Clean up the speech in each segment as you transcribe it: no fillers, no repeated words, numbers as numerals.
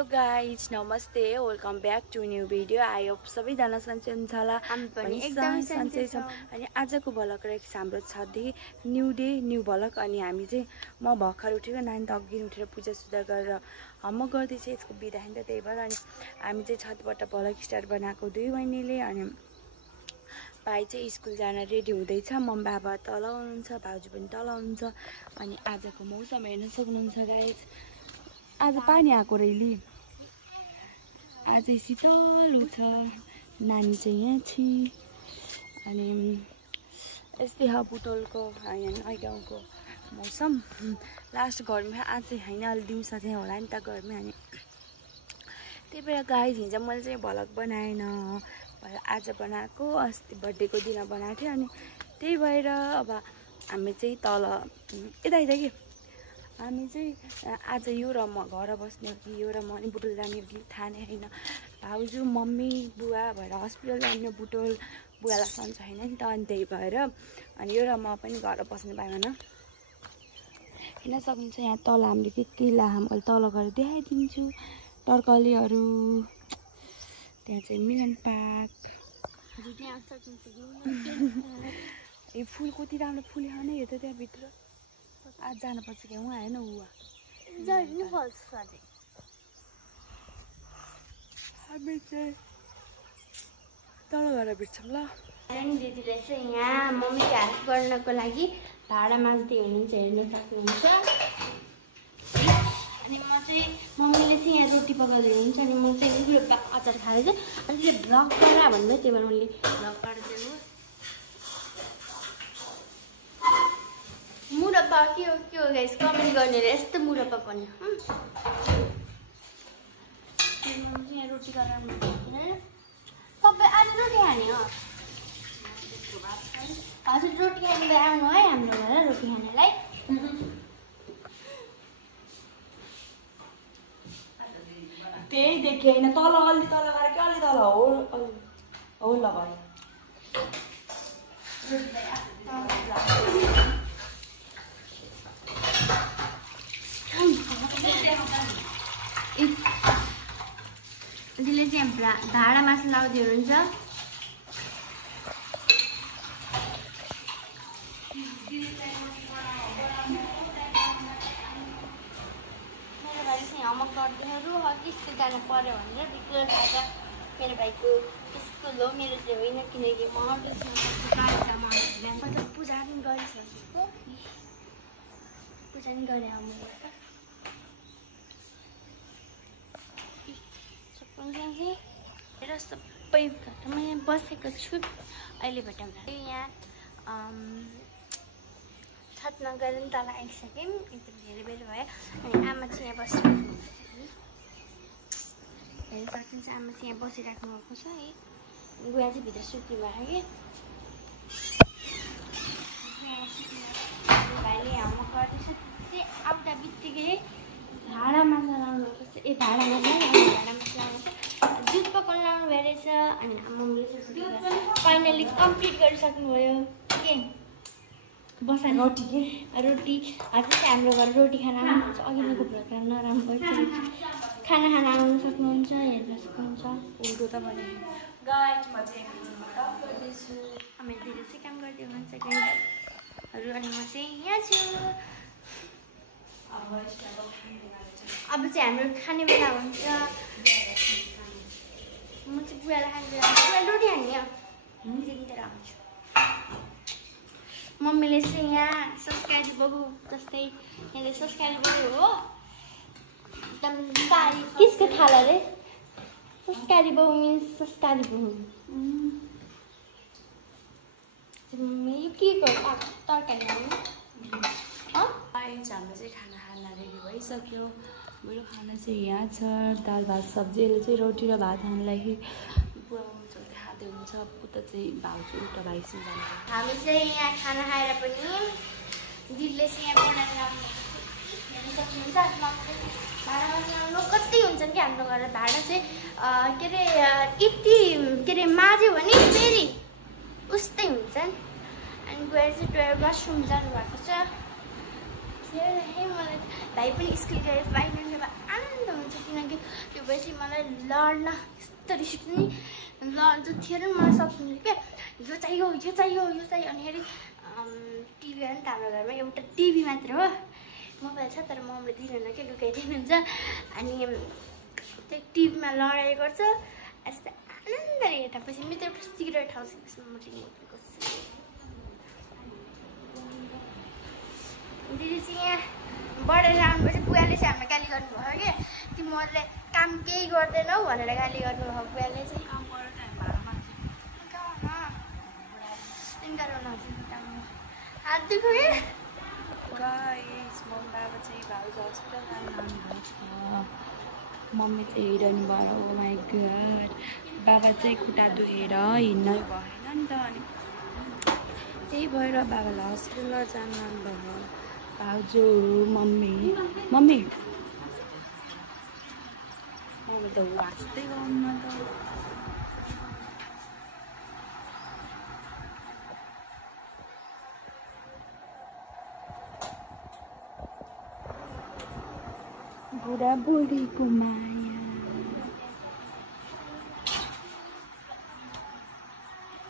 Hello guys नमस्ते welcome back to new video. I hope सबैजना सन्चै हुन्छ होला। हामी पनि एकदमै सन्चै छौँ। अनि आजको भ्लग रहेको हाम्रो छदेखि न्यू डे न्यू भ्लग। अनि हामी चाहिँ म भर्खर उठेको, नानी त अघि उठेर पूजासुजा गरेर म गर्दैछु यसको बिदाखि त त्यही भएर। अनि हामी चाहिँ छतबाट भ्लग स्टार्ट बनाएको दुई बहिनीले। अनि भाइ चाहिँ स्कुल जान रेडी हुँदैछ, मम्मी बाबा तल हुनुहुन्छ, भाउजू पनि तल हुनुहुन्छ। अनि आजको मौसम हेर्न सक्नुहुन्छ गाइज, आज पानी आएको रहेली, आज शीतल छ। नानी चाहिँ यहाँ छि। अनि यस्तै हो बुटोलको यहाँ गाउँको मौसम। लास्ट घरमै आज चाहिँ होइन, अलि दिउँसो चाहिँ होला नि त घरमै। अनि त्यही भएर गाइज हिजो मैले चाहिँ भ्लग बनाएन, आज बनाएको, अस्ति बर्थडेको दिन बनाएको थिएँ। अनि त्यही भएर अब हामी चाहिँ तल यता कि हामी चाहिँ आज यो र म घर बस्ने हो कि यो र म अनि बुटोल जाने हो कि थाहा नै होइन। भाउजू मम्मी बुवा भएर हस्पिटल जाने, बुटोल बुवालाई सन्चो छैन नि त। अनि त्यही भएर अनि यो र म पनि घर बस्नु पाएन। हेर्न सक्नुहुन्छ यहाँ तल हामीले के लाम अहिले तल गएर देखाइदिन्छु टर्कलीहरू। त्यहाँ चाहिँ मिलन पार्क, यो फुल कति राम्रो फुल्यो नै, हेर्दा त्यहाँभित्र आज जानुपर्छ क्या, उहाँ हेर्न उहाँ हामी चाहिँ तल गएर भेट्छौँ ल। दिदीले चाहिँ यहाँ मम्मीको हेल्प गर्नको लागि भाडा माझ्दै हुनुहुन्छ, हेर्न सक्नुहुन्छ। अनि म चाहिँ मम्मीले चाहिँ यहाँ रोटी पकाउँदै हुनुहुन्छ। अनि म चाहिँ मुरब्बा अचार खाएर चाहिँ अनि भ्लग गर भन्दै, त्यही भएर मैले भ्लग गरिदिनु। मुरब्बा के हो गाइस, कमेन्ट गर्ने यस्तो मुरब्बा पनि। यहाँ रोटी गरेर सबै आज रोटी खाने हो। हजुर रोटी खानेलाई आउनु है हाम्रो घर रोटी खानेलाई। त्यही देखेँ होइन, तल अलि तल गएर कि अलि तल हो ल भयो। दिदीले चाहिँ भाडा मासु लाउँदै हुनुहुन्छ। मेरो भाइ चाहिँ होमवर्क गर्दैहरू अघि स्कुल जानु पर्यो भनेर बिग्रेर खाएर मेरो भाइको स्कुल हो, मेरो चाहिँ होइन, किनकि म पूजा पनि गरिसकेको, पूजा पनि गरेँ आउनुपर्छ। र सबै घरमा यहाँ बसेको छु अहिले भेटाउँदा। यहाँ छत नगएर नि तल आइसक्यौँ, एकदम धेरै बेर भयो। अनि आमा चाहिँ यहाँ बसिराख्नु हेर्न सक्नुहुन्छ, आमा चाहिँ यहाँ बसिराख्नु भएको छ है। गुवा चाहिँ भित्र सुत्नु भएको कि भाइले होमवर्क गर्दैछ। चाहिँ आउँदा बित्तिकै भाडा माछा लाउनुपर्छ, भाडा माछा लाउनुपर्छ, दुध पकाउनु लाउनु भयो रहेछ। अनि मम्मीले फाइनली कम्प्लिट गरिसक्नुभयो के बसा रोटी आज चाहिँ हाम्रो घर रोटी खान आउनुहुन्छ। अघिल्लोको भ्लग नराम्रो भइसकेको छ, खाना खान आउनु सक्नुहुन्छ, हेर्न सक्नुहुन्छ। उल्टो त भने गाइज म चाहिँ काम गर्दैछु, मेरो दिदी चाहिँ काम गर्दै हुनुहुन्छ गाइजहरू। अनि म चाहिँ यहाँ छु। अब चाहिँ हाम्रो खाने बेला हुन्छ। म चाहिँ बुवालाई खाने बेला बुवा रोटी खाने हो, लिएर आउँछु। मम्मीले चाहिँ यहाँ संस्कारी बहू जस्तै, यहाँले संस्कारी बहू हो एकदम बारी। किसको थाला रे? संस्कारी बहू मिन्स संस्कारी बहू। यो के गर्छ तरकारी हाम्रो चाहिँ खाना रेडी भइसक्यो। मेरो खाना चाहिँ यहाँ छ, दाल भात सब्जी। यसले चाहिँ रोटी र भात खानलाई बुवा मम्मी खाँदै हुन्छ, उता चाहिँ भाउजू उता भाइसँग जान्छ। हामी चाहिँ यहाँ खाना खाएर पनि दिदीले चाहिँ यहाँ बनाएर राख्नु हेर्न सक्नुहुन्छ। भाडा मासु कति हुन्छन् कि हाम्रो घर भाडा चाहिँ के अरे यति के अरे माझ्यो भने फेरि उस्तै हुन्छन्। अनि गएर चाहिँ टोयलेट वासरुम जानुभएको छ। मलाई भाइ पनि स्कुल गएर फाइनली अब आनन्द हुन्छ, किनकि त्यो भएपछि मलाई लड्न यस्तो रिस उठ्ने जतिखेर पनि मलाई सक्ने क्या यो चाहियो यो चाहियो यो चाहियो अनि फेरि टिभी हो नि त हाम्रो घरमा एउटा टिभी मात्र हो मोबाइल छ तर मम्मीले दिनुहुन्न कि लुकाइदिनुहुन्छ अनि त्यो टिभीमा लडाइ गर्छ यस्तो आनन्दले हेर्दापछि मेरो एउटा सिक्रेट हाउस त्यसमा म रिमोट गर्छु दिदी चाहिँ यहाँ बढेर आउनुपर्छ बुवाले चाहिँ हामीलाई गाली गर्नुभयो कि तिमीहरूले काम केही गर्दैनौ भनेर गाली गर्नुभयो बुवाले चाहिँ काम गरेर हात दुख्यो मम्मी चाहिँ हिँड्नु भयो ओ माई गॉड बाबा चाहिँ खुट्टा दुखेर हिँड्नै भएन नि त अनि त्यही भएर बाबालाई हस्पिटल जानु भयो भाउजू मम्मी मम्मी मम्मी त हाँस्दै गर्नु त बुढा बुढीको माया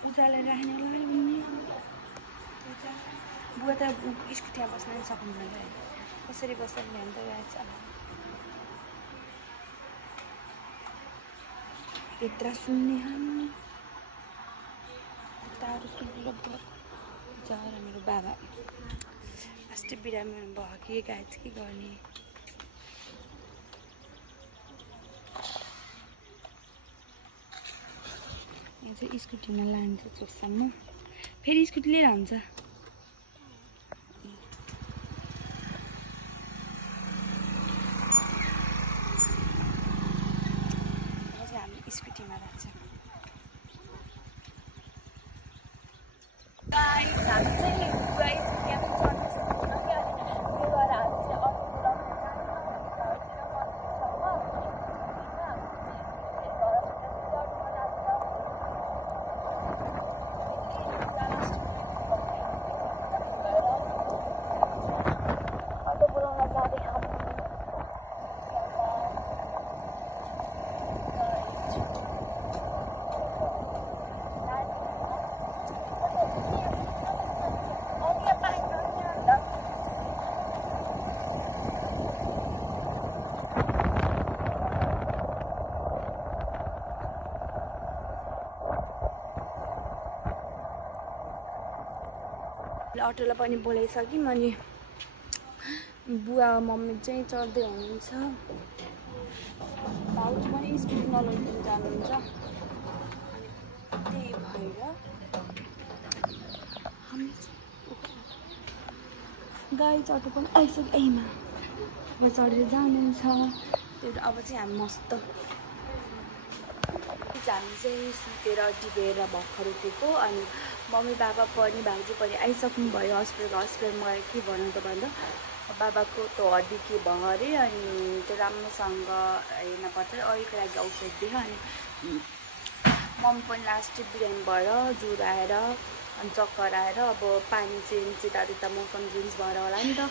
उजाले राख्ने बुवा त स्कुटीमा बस्न पनि सक्नुहुन्न कसरी बस्छ ध्यान त रहेछ यत्रा सुन्ने हामी तारो सुन्नु जरा मेरो बाबा अस्ति बिरामी भयो कि गाइज के गर्ने चाहिँ स्कुटीमा लान्छ चोकसम्म फेरि स्कुटी लिएर हुन्छ हामी स्कुटीमा राख्छ अटोलाई पनि बोलाइसक्यौँ अनि बुवा मम्मी चाहिँ चढ्दै हुनुहुन्छ भाउजू पनि स्कुटी नलगिदिनु जानुहुन्छ त्यही भएर हामी गाडी अटो पनि आइसक्यो एमा अब चढेर जानुहुन्छ त्यो अब चाहिँ हामी मस्त हामी चाहिँ सुतेर टिपेर भर्खर उठेको अनि मम्मी बाबा पनि भाउजू पनि आइसक्नु भयो हस्पिटलमा गएर के भन्नु त भन्दा बाबाको त हड्डी के भयो अरे अनि त्यो राम्रोसँग हेर्न पर्छ अहिलेको लागि औषध दियो अनि मम्मी पनि लास्ट बिरामी भएर ज्वरो आएर अनि चक्कर आएर अब पानी चेन्ज यता मौसम चेन्ज भएर होला नि त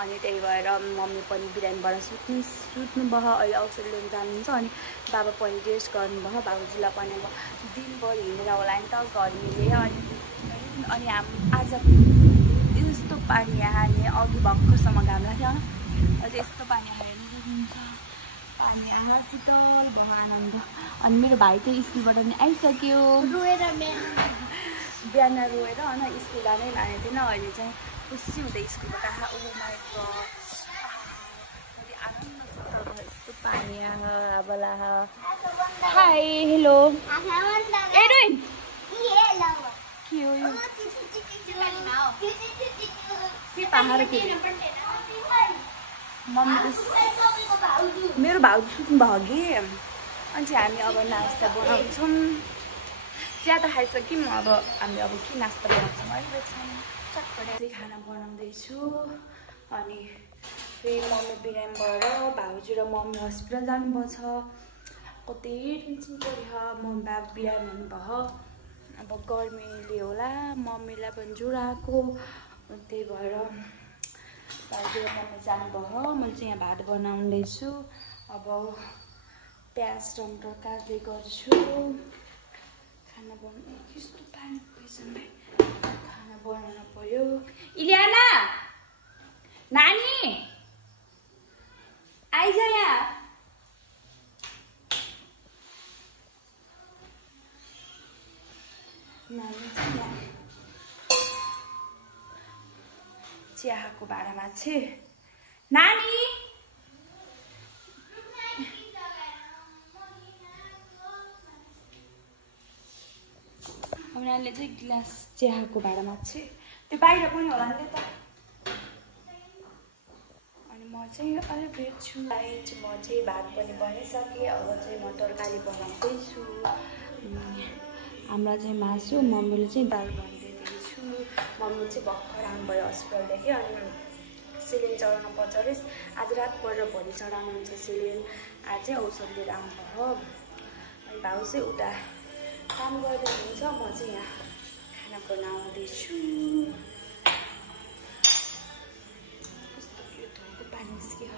अनि त्यही भएर मम्मी पनि बिरामी भएर सुत्नु भयो अहिले औषध लिन जानुहुन्छ अनि बाबा पनि रेस्ट गर्नुभयो भाउजूलाई पनि अब दिनभरि हिँडेर होला नि त गर्मीले अनि आज यस्तो पानी आयो अघि भर्खरसम्म घाम लाग्यो अझ यस्तो पानी आयो हुन्छ पानी आएर शीतल भयो आनन्द अनि मेरो भाइ चाहिँ स्कुलबाट पनि आइसक्यो बिहान रोएर होइन स्कुल जानै लाने थिएन अहिले चाहिँ खुसी हुँदै स्कुलबाट कति आनन्दसित भयो यस्तो पानी अब हाई हेलो के हो यो पहाड के मम्मी मेरो भाउजू सुत्नु भयो कि अनि चाहिँ हामी अब नास्ता बनाउँछौँ ज्यादा खाइसक्यौँ अब हामी अब के नास्ता बनाउँछौँ अहिले चटपटे खाना बनाउँदैछु अनि फेरि मम्मी बिरामी भएर भाउजू र मम्मी हस्पिटल जानुभएको छ कति टेन्सन पऱ्यो मम्मी बाबा बिरामी हुनुभयो अब गर्मीले होला मम्मीलाई पनि ज्वरो आएको त्यही भएर भाउजू र मम्मी जानुभयो मैले चाहिँ यहाँ भात बनाउँदैछु अब प्याज टमाटर काट्दै गर्छु खाना बनाउनु कस्तो पानी पैसा खाना बनाउन पर्यो इलियाना नानी आइज यहाँ नानी चियाको भाँडामा चाहिँ नानी उनीहरूले चाहिँ गिलास चियाको भाँडामा चाहिँ त्यो बाहिर पनि होला नि त अनि म चाहिँ अलिक भेट्छु म चाहिँ भात पनि बनाइसकेँ अब चाहिँ म तरकारी बनाउँदैछु हाम्रो चाहिँ मासु मम्मीले चाहिँ दाल बनाइदिँदैछु मम्मी चाहिँ भर्खर आउनुभयो हस्पिटलदेखि अनि सिलिन चढाउनु पर्छ अरे आज रात परेर भोलि चढाउनुहुन्छ सिलिन आज चाहिँ औषध लिएर आउनुभयो अनि भाउ चाहिँ उता काम गर्दै हुन्छ म चाहिँ यहाँ खाना बनाउँदैछु कस्तो के धोएको पानी निस्क्यो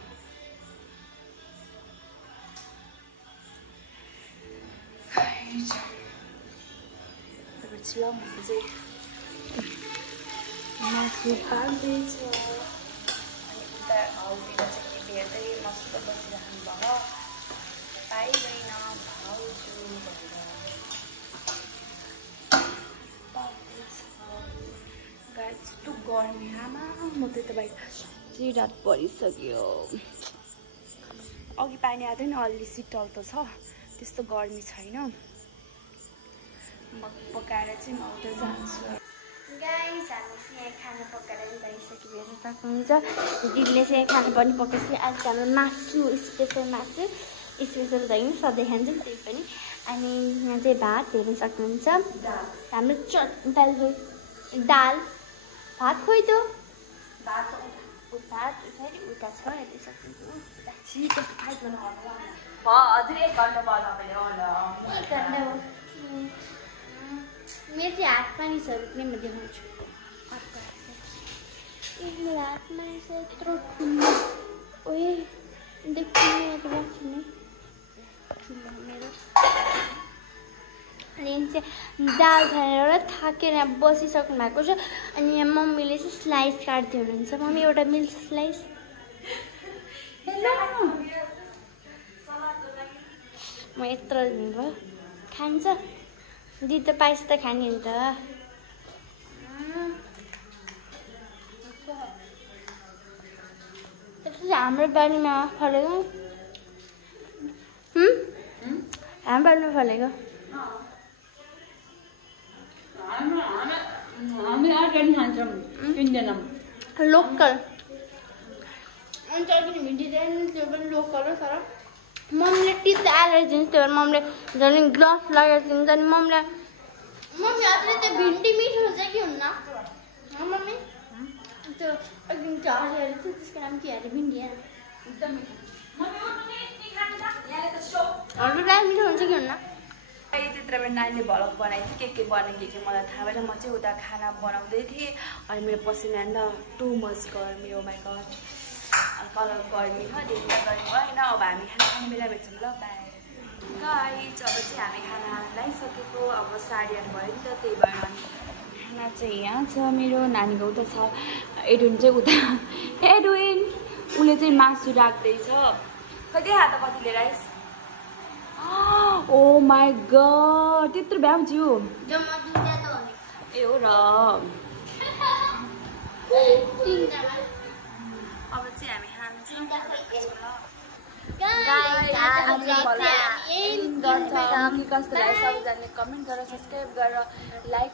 ल म चाहिँ मासु पाल्दैछ अनि उता हलतिर चाहिँ के हेर्दै मस्त बसिराख्नु भयो पाइँदैन भाउजू भनेर गाई यस्तो गर्मी आमा म त बाहिर चाहिँ रात परिसक्यो अघि पानी आएको नि अलि शीतल त छ त्यस्तो गर्मी छैन म पकाएर चाहिँ म उता जान्छु गाइस हामी चाहिँ खाना पकाएर पनि भइसक्यो हेर्न सक्नुहुन्छ दिदीले चाहिँ खाना पनि पकाएपछि आज हाम्रो मासु स्पेसल मासु स्पेसल त होइन सधैँ खान्छौँ त्यही पनि अनि यहाँ चाहिँ भात हेर्न सक्नुहुन्छ हाम्रो दाल भात खोइ त भात उठाएर उता छ हेर्न सक्नुहुन्छ हजुर 1 घन्टा बाद मेरो चाहिँ हात पानी छ रुक्ने म देखाउँछु मेरो हात पानी छ यत्रो ठुलो ओए देखिने मेरो अनि चाहिँ दाल खाएर थाकेर बसिसक्नु भएको छ अनि यहाँ मम्मीले चाहिँ स्लाइस काट्दै हुनुहुन्छ मम्मी एउटा मिल्छ स्लाइस म यत्रो दिनुभयो खान्छ दिदी त पाइस त खाने नि त हाम्रो बारीमा फलेको हाम्रो बारीमा फलेको लोकल अन्त भिन्डी त्यो पनि लोकल हो तर मम्मीले टिप्दै आएर दिन्छ त्यो भएर मम्मीले झन् ग्लभ लगाएर दिन्छ अनि मम्मी अझै त्यो भिन्डी मिठो हुन्छ कि हुन्न मम्मी त्यो एकदम त्यो हरियो थियो त्यसको नाम के अरे भिन्डी एकदम मिठो मिठो हुन्छ कि हुन्न त्यत्र बेला नानीले भलक बनाएको थियो के बनाएको थियो मलाई थाहा भएन म चाहिँ उता खाना बनाउँदै थिएँ अनि मेरो पसिना टु मच गर्मी ओ माई गड कलर गर्मी हो धेरै गर्मी भएन अब हामी खाना खाने बेला भेट्छौँ ल बाई गाइस अब चाहिँ हामी खाना लगाइसकेको अब 8:30 भयो नि त त्यही भएर खाना चाहिँ यहाँ छ मेरो नानीको उता छ एडुइन चाहिँ उता एडुइन उसले चाहिँ मासु राख्दैछ खै देखा त कति लिएर आइस ओ माई गड त्यत्रो भ्याउँछु ए हो र अब चाहिँ हामी खान्छौँ कस्तो लाग्यो सबैजनाले कमेन्ट गरेर सब्सक्राइब गरेर लाइक